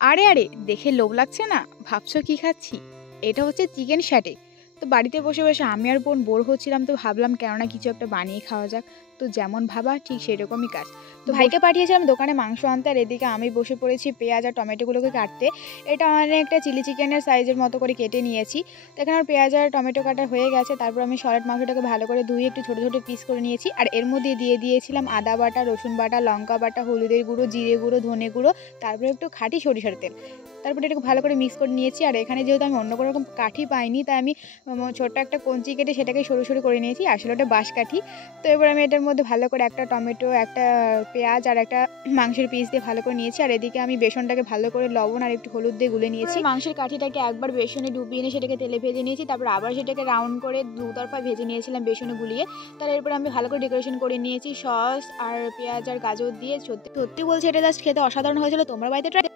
আরে আরে, দেখে লোভ লাগছে না? ভাবছো কি খাচ্ছি? এটা হচ্ছে চিকেন স্যাটে। তো বাড়িতে বসে বসে আমি আর বোন বোর হচ্ছিলাম, তো ভাবলাম কেননা কিছু একটা বানিয়ে খাওয়া যাক। তো যেমন ভাবা ঠিক সেরকমই কাজ। তো ভাইকে পাঠিয়েছিলাম দোকানে মাংস আনতে, আর এদিকে আমি বসে পড়েছি পেঁয়াজ আর টমেটোগুলোকে কাটতে। এটা অনেকটা চিলি চিকেনের সাইজের মতো করে কেটে নিয়েছি। তো এখানে আমার পেঁয়াজ আর টমেটো কাটা হয়ে গেছে। তারপর আমি সলিড মাংসটাকে ভালো করে ধুয়ে একটু ছোটো ছোটো পিস করে নিয়েছি, আর এর মধ্যে দিয়ে দিয়েছিলাম আদা বাটা, রসুন বাটা, লঙ্কা বাটা, হলুদের গুঁড়ো, জিরে গুঁড়ো, ধনে গুঁড়ো, তারপরে একটু খাঁটি সরিষার তেল। তারপরে এটাকে ভালো করে মিক্স করে নিয়েছি। আর এখানে যেহেতু আমি অন্য কোনো রকম কাঠি পাইনি, তাই আমি ছোট্ট একটা কঞ্চি কেটে সেটাকে সরু সরু করে নিয়েছি, আসলে ওটা বাঁশ কাঠি। তো এবার আমি এটার মধ্যে ভালো করে একটা টমেটো, একটা পেঁয়াজ আর একটা মাংসের পিস দিয়ে ভালো করে নিয়েছি। আর এদিকে আমি বেসনটাকে ভালো করে লবণ আর একটু হলুদ দিয়ে গুলে নিয়েছি। মাংসের কাঠিটাকে একবার বেসনে ডুবিয়ে নিয়ে সেটাকে তেলে ভেজে নিয়েছি, তারপর আবার সেটাকে রাউন্ড করে দুতরফা ভেজে নিয়েছিলাম বেসনে গুলিয়ে। তার এরপর আমি ভালো করে ডেকোরেশন করে নিয়েছি সস আর পেঁয়াজ আর গাজর দিয়ে। সত্যি সত্যি বলছি, এটা জাস্ট খেতে অসাধারণ হয়েছিল। তোমরা বাড়িতে ট্রাই